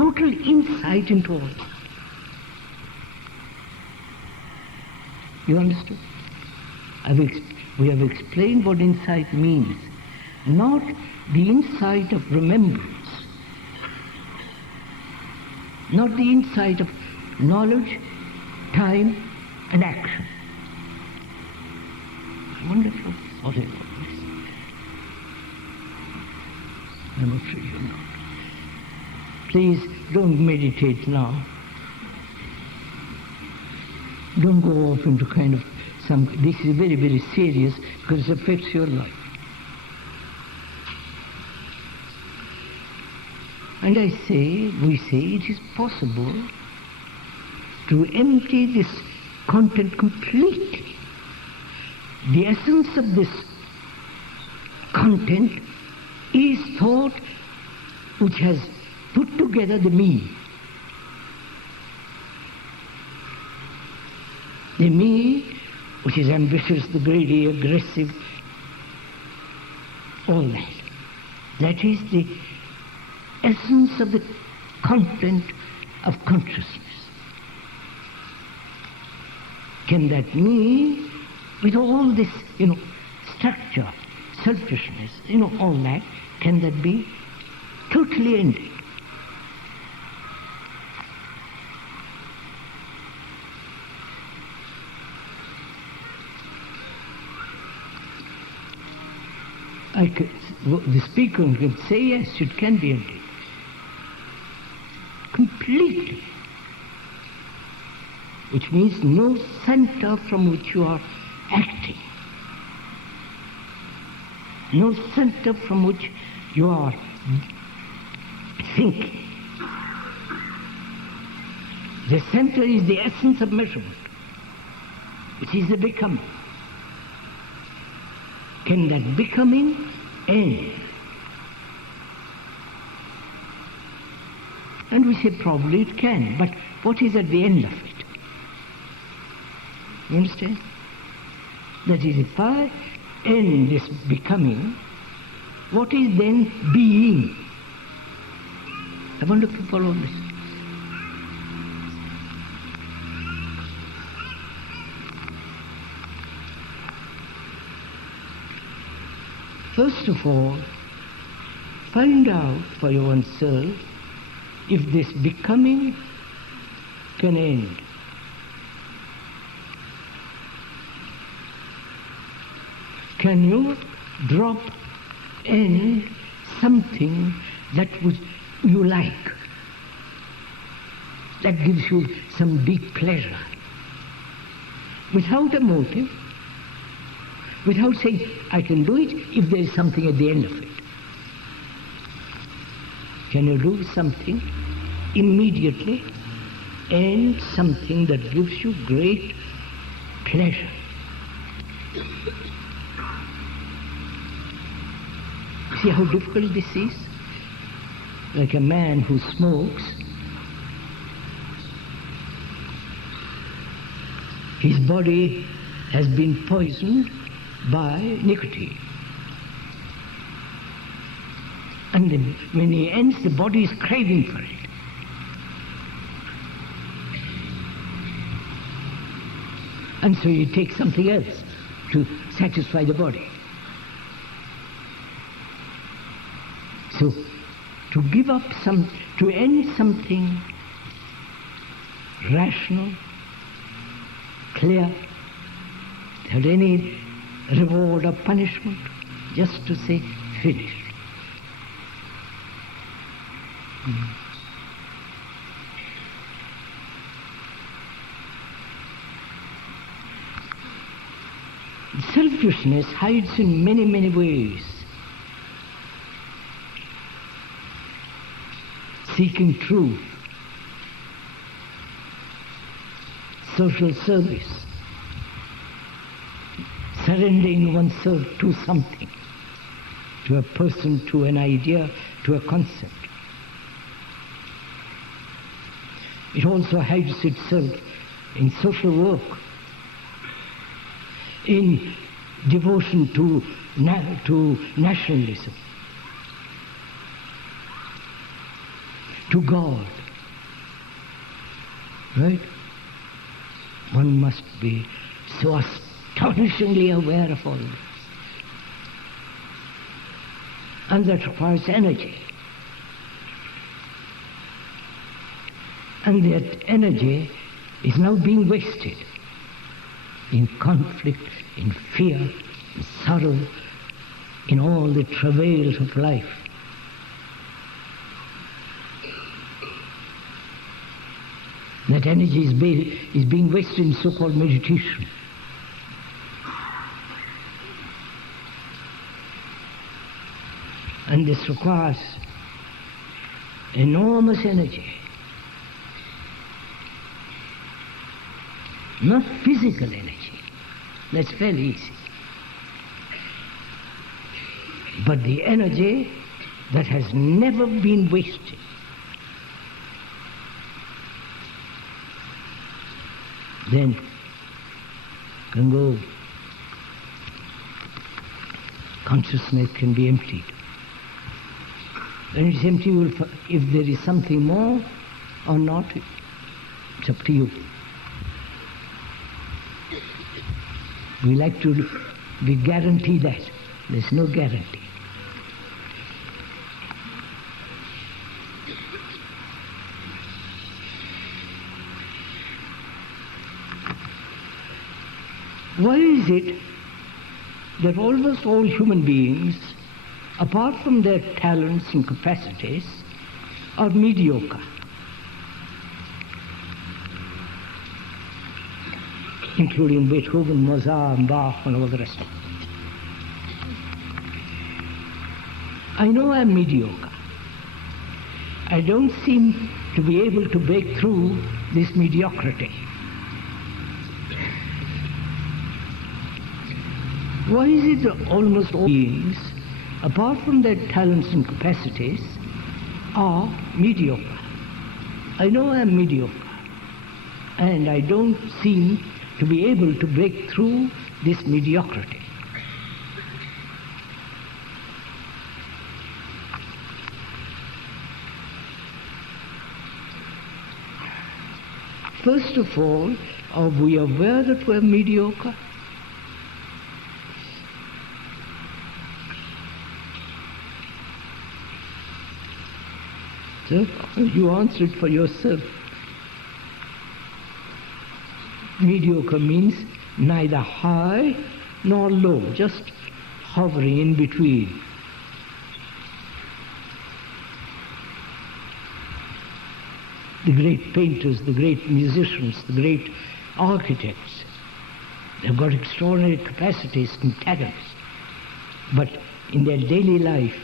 total insight into all. You understood? We have explained what insight means, not the insight of remembrance, not the insight of knowledge, time, and action. I wonder if you're thought about this. I'm afraid you're not. Please don't meditate now. Don't go off into kind of this is very, very serious because it affects your life. And we say it is possible to empty this content completely. The essence of this content is thought which has put together the me. The me which is ambitious, the greedy, aggressive, all that. That is the essence of the content of consciousness. Can that me, with all this, structure, selfishness, all that, can that be totally ended? The speaker can say yes, it can be ended. Completely. Which means no center from which you are acting. No center from which you are thinking. The center is the essence of measurement. It is the becoming. Can that becoming end? And we say probably it can, but what is at the end of it? You understand? That is, if I end this becoming, what is then being? I wonder if you follow this. First of all, find out for your oneself if this becoming can end. Can you drop in something that you like, that gives you some deep pleasure, without a motive, without saying, I can do it if there is something at the end of it? Can you do something immediately and something that gives you great pleasure? See how difficult this is? Like a man who smokes, his body has been poisoned by nicotine. And then when he ends, the body is craving for it. And so he takes something else to satisfy the body. So, to give up to end something rational, clear, without any reward or punishment, just to say, finished. Selfishness hides in many, many ways. Seeking truth, social service, surrendering oneself to something, to a person, to an idea, to a concept. It also hides itself in social work, in devotion to nationalism. to God. Right? One must be so astonishingly aware of all this. And that requires energy. And that energy is now being wasted in conflict, in fear, in sorrow, in all the travails of life. That energy is being wasted in so-called meditation. And this requires enormous energy. Not physical energy, that's fairly easy. But the energy that has never been wasted. Then can go. Consciousness can be emptied. When it's empty, if there is something more or not, it's up to you. We like to be guaranteed that. There's no guarantee. Why is it that almost all human beings, apart from their talents and capacities, are mediocre? Including Beethoven, Mozart, and Bach, and all the rest of them. I know I'm mediocre. I don't seem to be able to break through this mediocrity. Why is it that almost all beings, apart from their talents and capacities, are mediocre? I know I'm mediocre, and I don't seem to be able to break through this mediocrity. First of all, are we aware that we're mediocre? So, you answer it for yourself. Mediocre means neither high nor low, just hovering in between. The great painters, the great musicians, the great architects, they've got extraordinary capacities and talents. But in their daily life,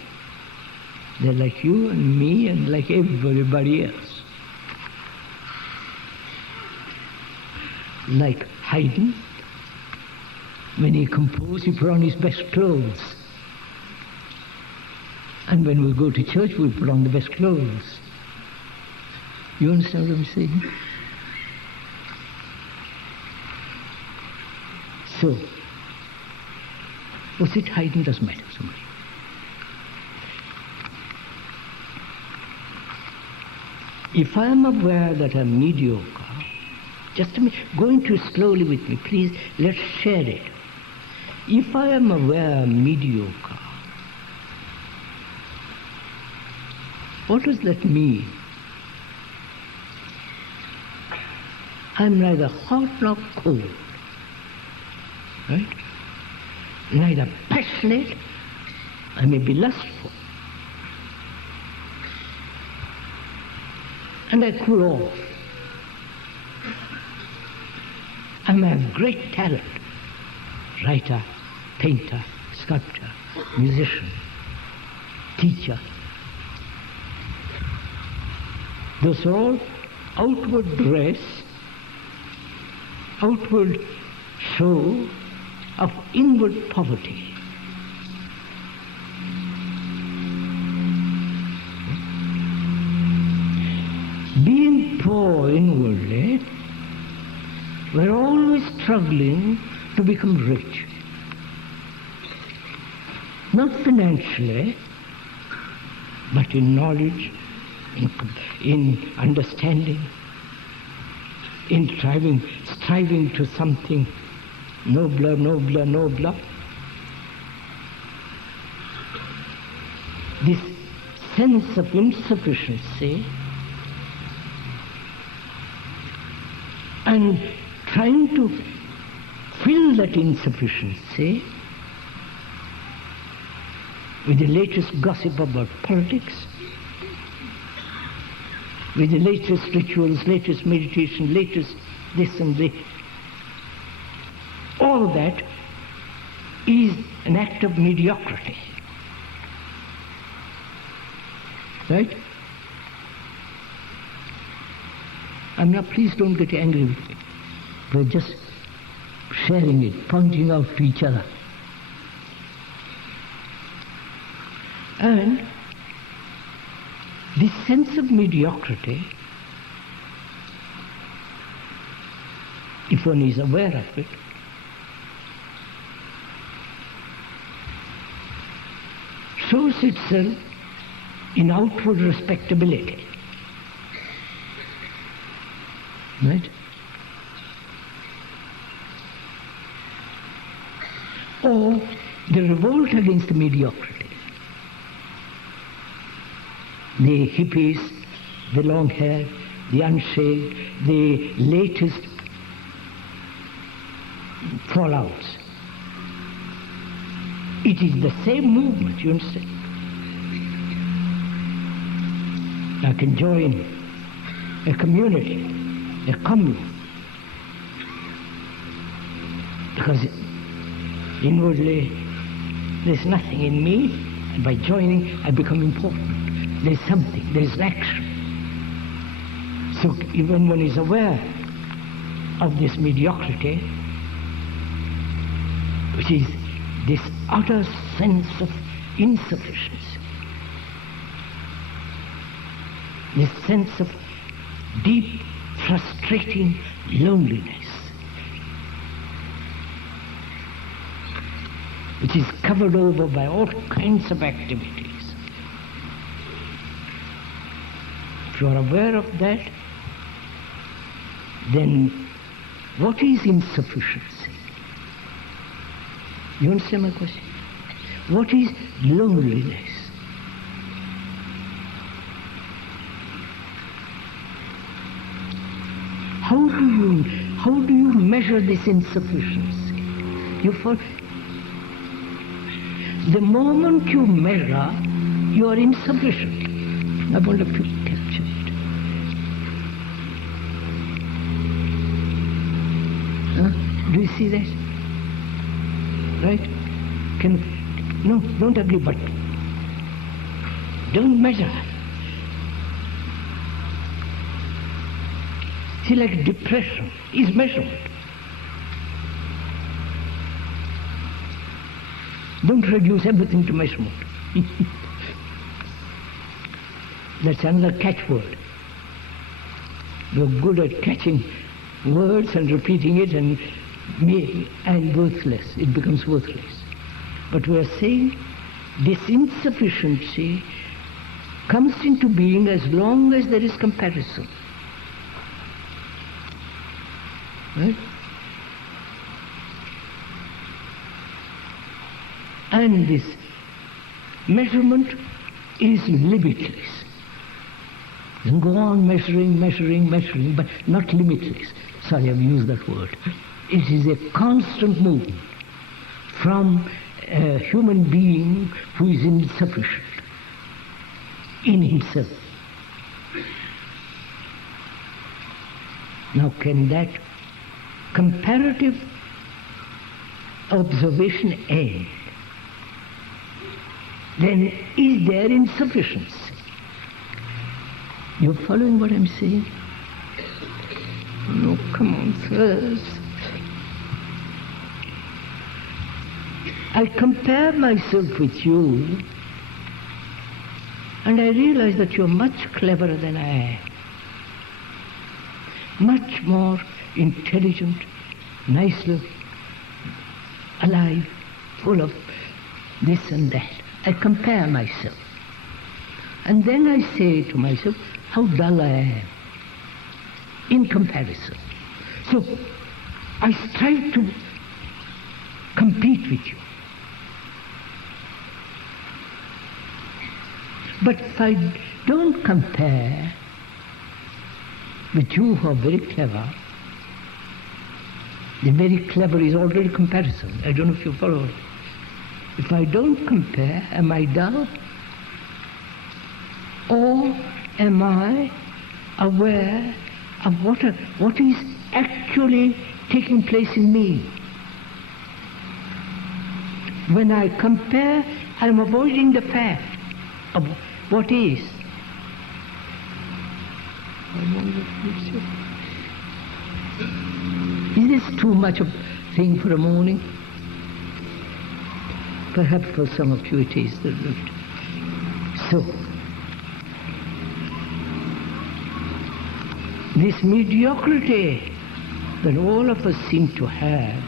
they're like you and me and like everybody else. Like Haydn, when he composed, he put on his best clothes. And when we go to church, we put on the best clothes. You understand what I'm saying? So, was it Haydn? Doesn't matter, somebody. If I am aware that I'm mediocre, just a minute, going too slowly with me, please, let's share it. If I am aware I'm mediocre, what does that mean? I'm neither hot nor cold, right? Neither passionate, I may be lustful. And I cool off. I may have great talent. Writer, painter, sculptor, musician, teacher. Those are all outward dress, outward show of inward poverty. Being poor inwardly, we're always struggling to become rich. Not financially, but in knowledge, in understanding, in striving to something nobler, nobler, nobler. This sense of insufficiency and trying to fill that insufficiency with the latest gossip about politics, with the latest rituals, latest meditation, latest this and that. All that is an act of mediocrity. Right? Please don't get angry with me. We're just sharing it, pointing out to each other. And this sense of mediocrity, if one is aware of it, shows itself in outward respectability. Right? Or the revolt against the mediocrity. The hippies, the long hair, the unshaved, the latest fallouts. It is the same movement, you understand? I can join a community, a commune, because inwardly there's nothing in me, and by joining I become important. There's something, there's an action. So even one is aware of this mediocrity, which is this utter sense of insufficiency, this sense of deep, frustrating loneliness, which is covered over by all kinds of activities. If you are aware of that, then what is insufficiency? You understand my question? What is loneliness? How do you measure this insufficiency? The moment you measure, you are insufficient. I wonder if you capture it. Do you see that? Right? No, don't agree, but don't measure. See, like depression is measurement. Don't reduce everything to measurement. That's another catchword. You're good at catching words and repeating it and worthless. It becomes worthless. But we are saying this insufficiency comes into being as long as there is comparison. Right? And this measurement is limitless. You can go on measuring, but not limitless. Sorry, I've used that word. It is a constant movement from a human being who is insufficient in himself. Now, can that comparative observation end? Then is there insufficiency? You're following what I'm saying? No, come on, first. I compare myself with you, and I realize that you're much cleverer than I am. Much more intelligent, nicely alive, full of this and that. I compare myself. And then I say to myself, how dull I am in comparison. So I strive to compete with you. But if I don't compare with you who are very clever, the very clever is already comparison. I don't know if you follow. If I don't compare, am I dull? Or am I aware of what is actually taking place in me? When I compare, I'm avoiding the fact of what is. Is this too much of a thing for a morning? Perhaps for some of you it is. So, this mediocrity that all of us seem to have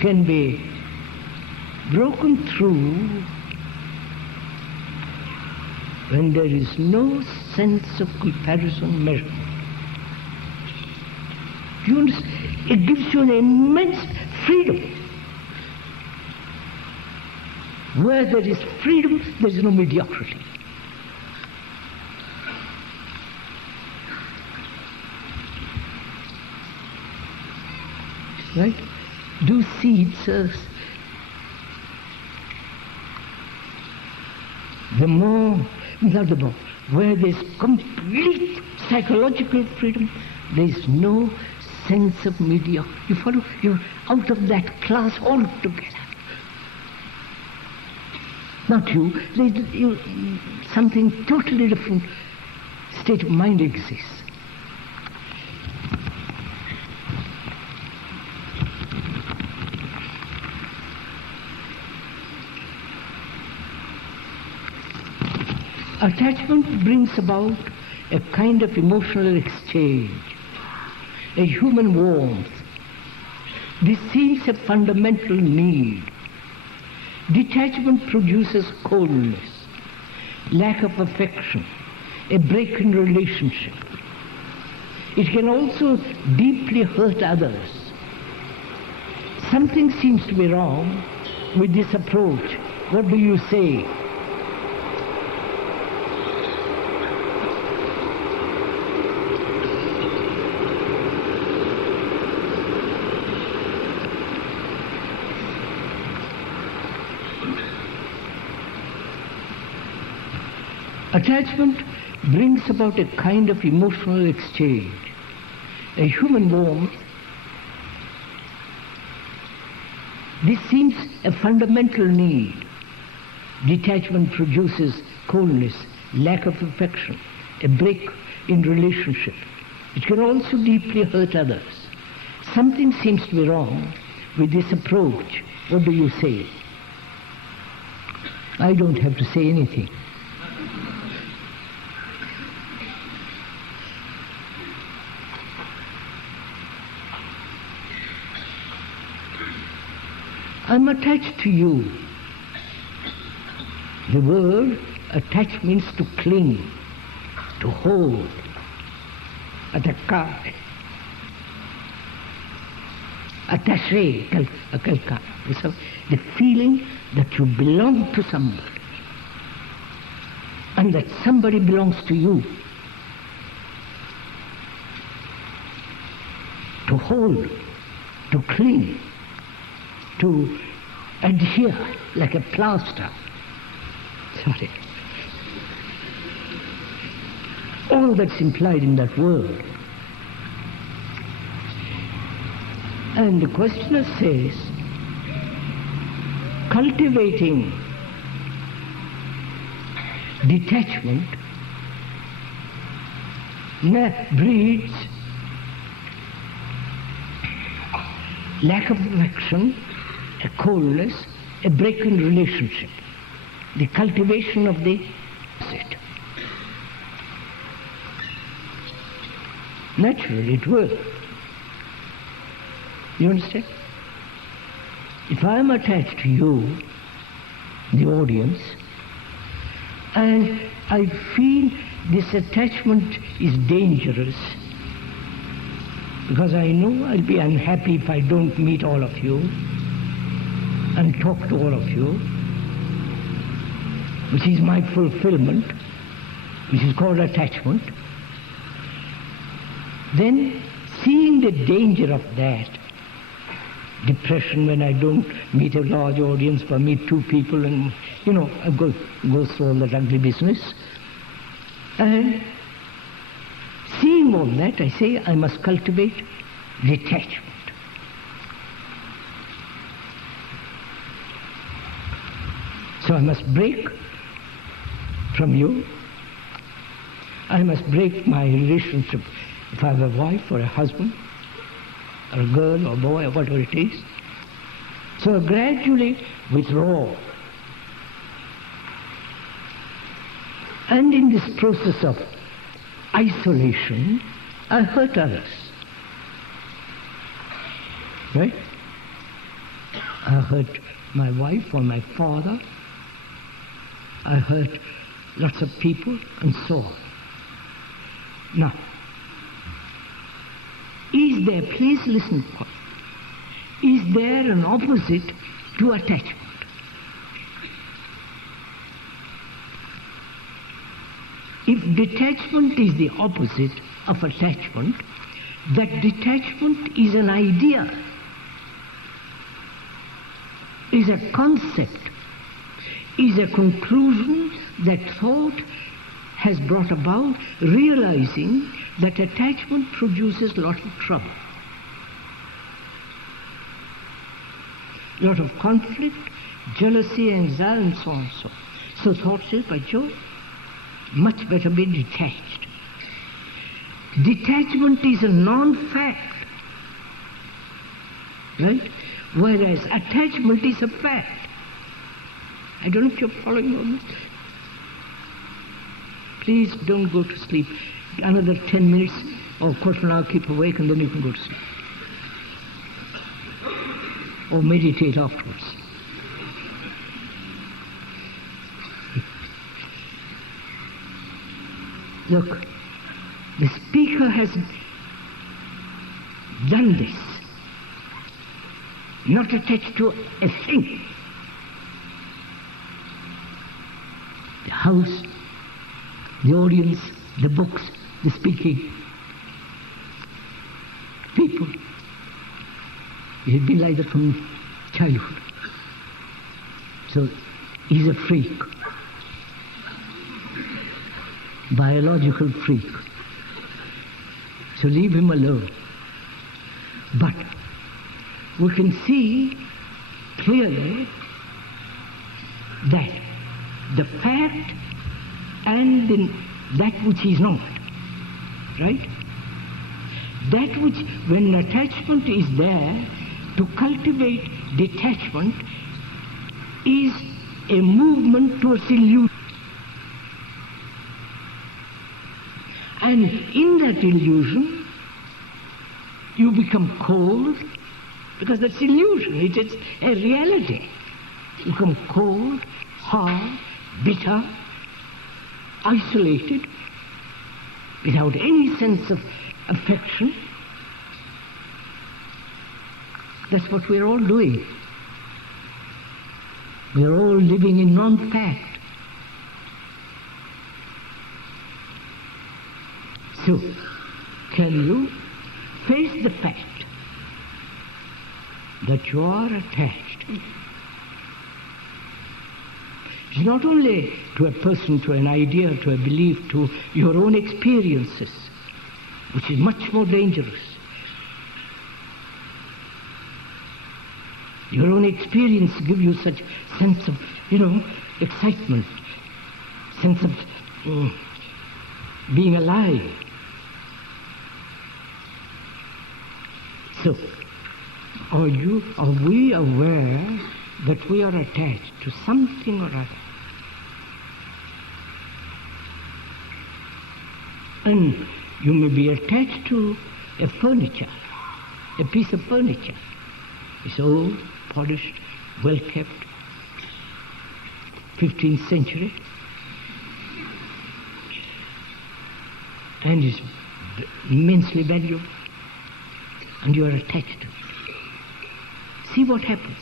can be broken through when there is no sense of comparison measurement. You understand? It gives you an immense freedom. Where there is freedom, there is no mediocrity. Right? Do seeds where there's complete psychological freedom, there's no sense of mediocrity. You follow? You're out of that class altogether. Not you. Something totally different state of mind exists. Attachment brings about a kind of emotional exchange, a human warmth. This seems a fundamental need. Detachment produces coldness, lack of affection, a break in relationship. It can also deeply hurt others. Something seems to be wrong with this approach. What do you say? Attachment brings about a kind of emotional exchange, a human warmth. This seems a fundamental need. Detachment produces coldness, lack of affection, a break in relationship. It can also deeply hurt others. Something seems to be wrong with this approach. What do you say? I don't have to say anything. I'm attached to you. The word attach means to cling, to hold, attaquer, attaché, a quelqu'un. The feeling that you belong to somebody and that somebody belongs to you. To hold, to cling, to adhere like a plaster. Sorry. All that's implied in that word. And the questioner says, cultivating detachment breeds lack of affection, a coldness, a break in relationship, the cultivation of the opposite. Naturally it will. You understand? If I am attached to you, the audience, and I feel this attachment is dangerous because I know I'll be unhappy if I don't meet all of you and talk to all of you, which is my fulfillment, which is called attachment. Then, seeing the danger of that, depression when I don't meet a large audience, but meet two people, and I go through all that ugly business. And seeing all that, I say I must cultivate detachment. So I must break from you. I must break my relationship if I have a wife or a husband or a girl or boy or whatever it is. So I gradually withdraw. And in this process of isolation, I hurt others. Right? I hurt my wife or my father. I hurt lots of people and so on. Now, is there, please listen, is there an opposite to attachment? If detachment is the opposite of attachment, that detachment is an idea, is a concept, is a conclusion that thought has brought about, realizing that attachment produces a lot of trouble, a lot of conflict, jealousy, anxiety, and so on and so on. So thought says, by Jove, much better be detached. Detachment is a non-fact, right? Whereas attachment is a fact. I don't know if you're following on this. Please don't go to sleep. Another 10 minutes or quarter of an hour, keep awake, and then you can go to sleep. Or meditate afterwards. Look, the speaker has done this, not attached to a thing. The house, the audience, the books, the speaking, people. He'd been like that from childhood. So he's a freak, biological freak. So leave him alone. But we can see clearly that the fact and that which is not, right? That which, when attachment is there, to cultivate detachment is a movement towards illusion. And in that illusion, you become cold, because that's illusion, it is a reality. You become cold, hard, bitter, isolated, without any sense of affection. That's what we're all doing. We're all living in non-fact. So, can you face the fact that you are attached? It's not only to a person, to an idea, to a belief, to your own experiences, which is much more dangerous. Your own experience gives you such sense of, excitement, sense of being alive. So, are we aware that we are attached to something or other? And you may be attached to a furniture, a piece of furniture. It's old, polished, well kept, 15th century. and is immensely valuable, and you are attached to it. See what happens.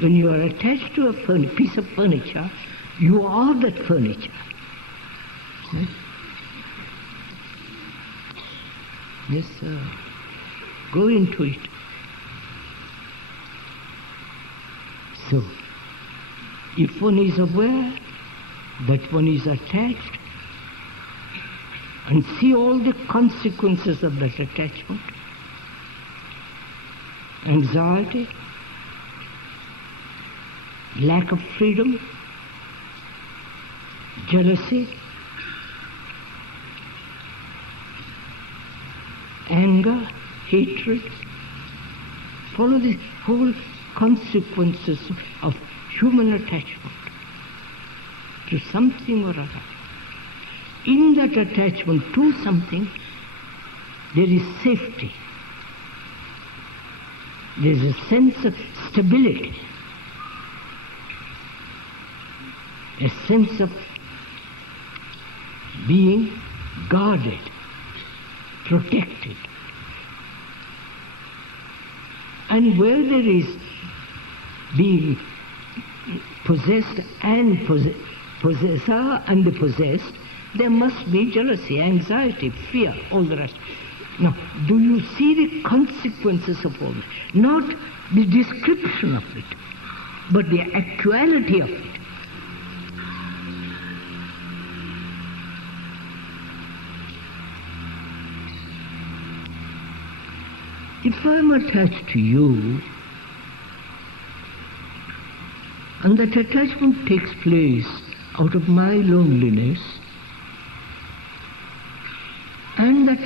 When you are attached to a piece of furniture, you are that furniture. Right? Yes, sir. Go into it. So, if one is aware that one is attached and see all the consequences of that attachment, anxiety, lack of freedom, jealousy, anger, hatred, follow the whole consequences of human attachment to something or other. In that attachment to something, there is safety. There is a sense of stability, a sense of being guarded, protected. And where there is being possessed and possessor and the possessed, there must be jealousy, anxiety, fear, all the rest. Now, do you see the consequences of all that? Not the description of it, but the actuality of it. If I am attached to you, and that attachment takes place out of my loneliness, and that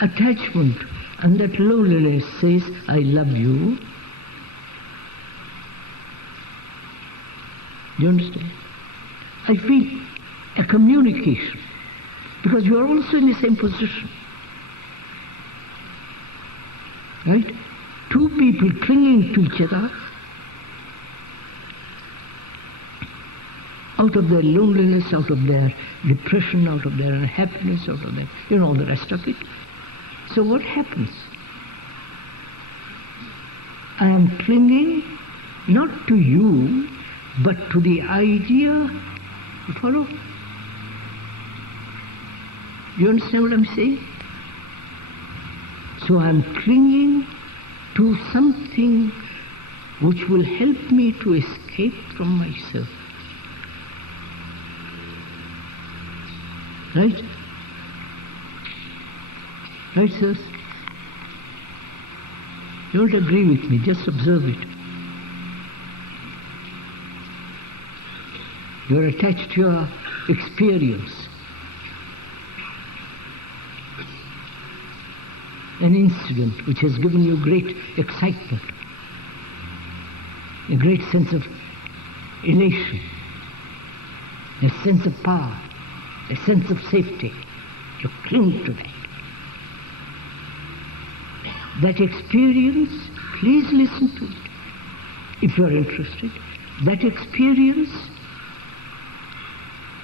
attachment and that loneliness says, I love you, do you understand? I feel a communication, because you are also in the same position. Right? Two people clinging to each other out of their loneliness, out of their depression, out of their unhappiness, out of their, all the rest of it. So what happens? I am clinging not to you, but to the idea. You follow? You understand what I'm saying? So I'm clinging to something which will help me to escape from myself. Right? Right, sirs? Don't agree with me, just observe it. You're attached to your experience. An incident which has given you great excitement, a great sense of elation, a sense of power, a sense of safety. You cling to that. That experience, please listen to it if you are interested. That experience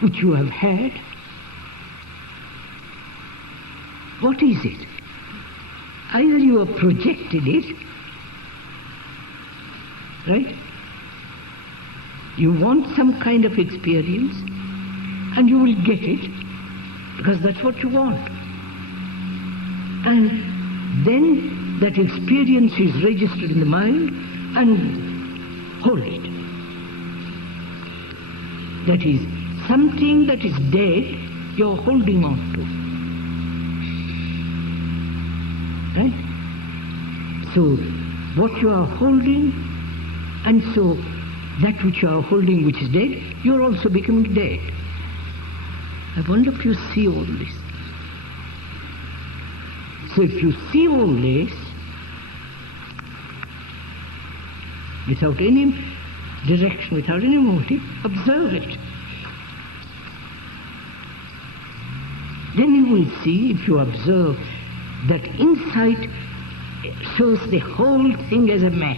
which you have had, what is it? Either you have projected it, right? You want some kind of experience and you will get it because that's what you want. And then that experience is registered in the mind and hold it. That is, something that is dead, you're holding on to. Right? So, what you are holding, and so that which you are holding which is dead, you are also becoming dead. I wonder if you see all this. So if you see all this, without any direction, without any motive, observe it. Then you will see, if you observe, that insight shows the whole thing as a map.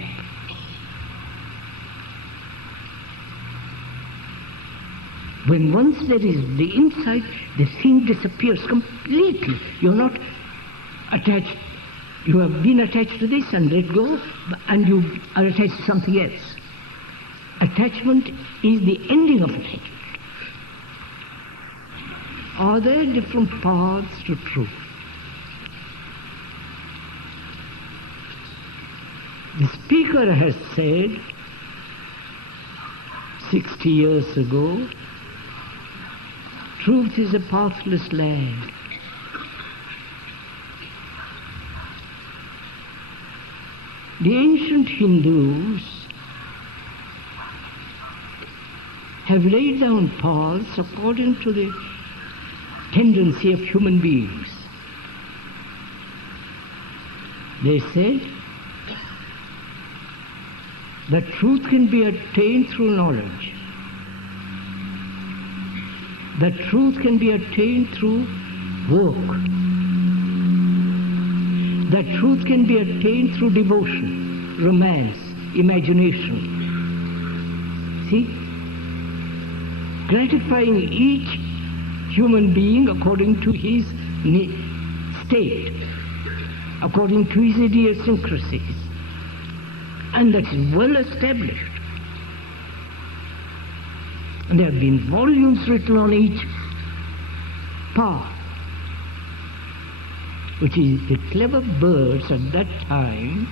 When once there is the insight, the thing disappears completely. You're not attached. You have been attached to this and let go, and you are attached to something else. Attachment is the ending of attachment. Are there different paths to truth? The speaker has said 60 years ago, truth is a pathless land. The ancient Hindus have laid down paths according to the tendency of human beings. They said that truth can be attained through knowledge, that truth can be attained through work, that truth can be attained through devotion, romance, imagination. See? Gratifying each human being according to his state, according to his idiosyncrasies. And that is well established. And there have been volumes written on each path, which is the clever birds at that time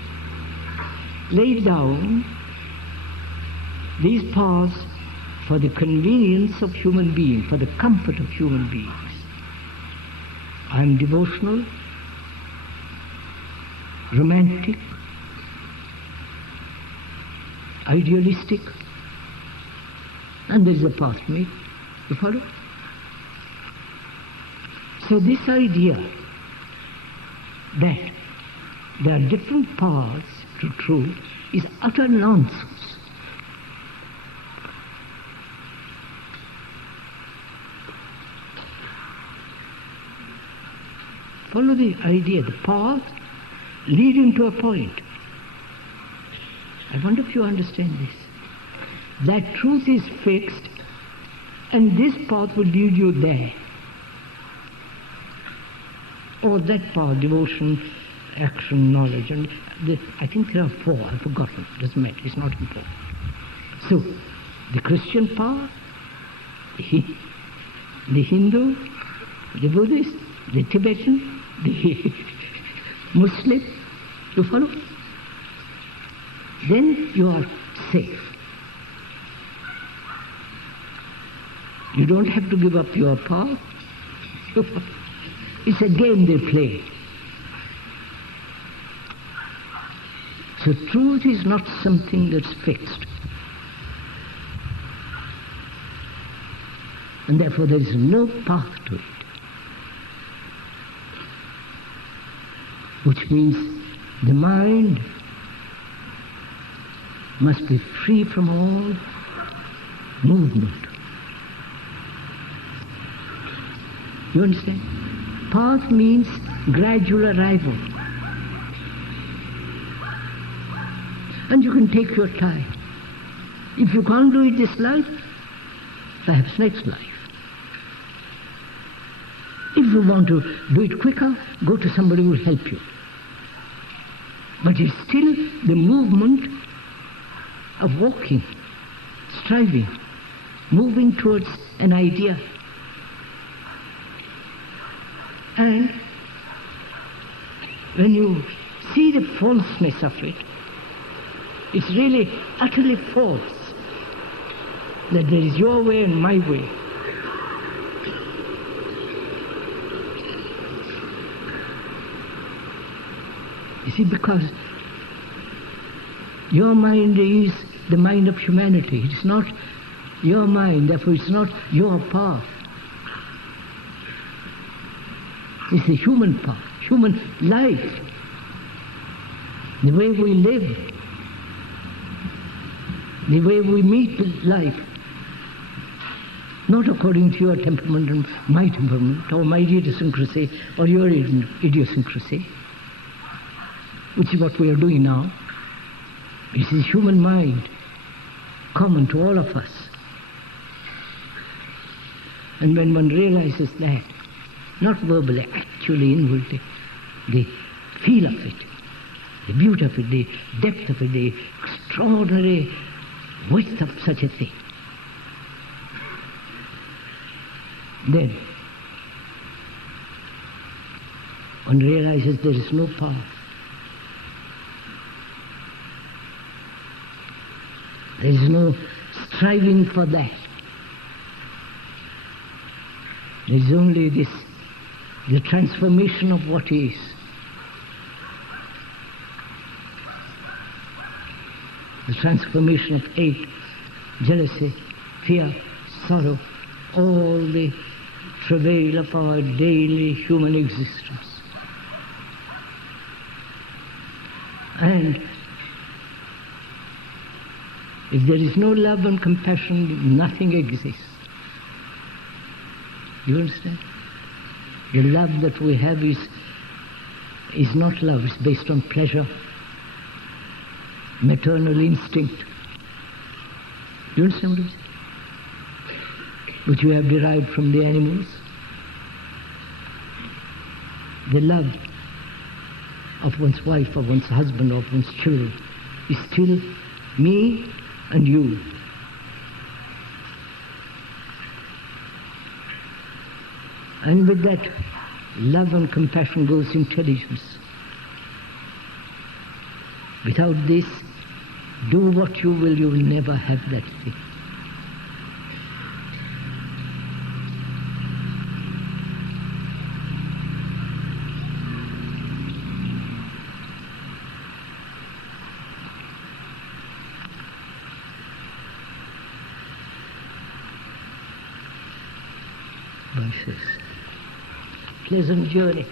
laid down these paths for the convenience of human beings, for the comfort of human beings. I am devotional, romantic, idealistic, and there is a path to me. You follow? So this idea that there are different paths to truth is utter nonsense. Follow the idea, the path leading to a point. I wonder if you understand this. That truth is fixed, and this path will lead you there. Or that path, devotion, action, knowledge. And I think there are 4, I've forgotten. It doesn't matter, it's not important. So, the Christian path, the Hindu, the Buddhist, the Tibetan, the Muslim, you follow? Then you are safe. You don't have to give up your path. It's a game they play. So truth is not something that's fixed. And therefore there is no path to it. Which means the mind must be free from all movement. You understand? Path means gradual arrival. And you can take your time. If you can't do it this life, perhaps next life. If you want to do it quicker, go to somebody who will help you. But it's still the movement of walking, striving, moving towards an idea. And when you see the falseness of it, it's really utterly false that there is your way and my way. You see, because your mind is the mind of humanity. It's not your mind, therefore it's not your path. It's the human path, human life, the way we live, the way we meet life, not according to your temperament and my temperament, or my idiosyncrasy, or your idiosyncrasy, which is what we are doing now. This is human mind, common to all of us. And when one realizes that, not verbally, actually inwardly, the feel of it, the beauty of it, the depth of it, the extraordinary width of such a thing, then one realizes there is no path. There is no striving for that. There is only this, the transformation of what is. The transformation of hate, jealousy, fear, sorrow, all the travail of our daily human existence. And if there is no love and compassion, nothing exists. You understand? The love that we have is not love, it's based on pleasure, maternal instinct. You understand what I'm saying? Which you have derived from the animals. The love of one's wife, of one's husband, of one's children is still me and you. And with that love and compassion goes intelligence. Without this, do what you will never have that thing. Pleasant journey.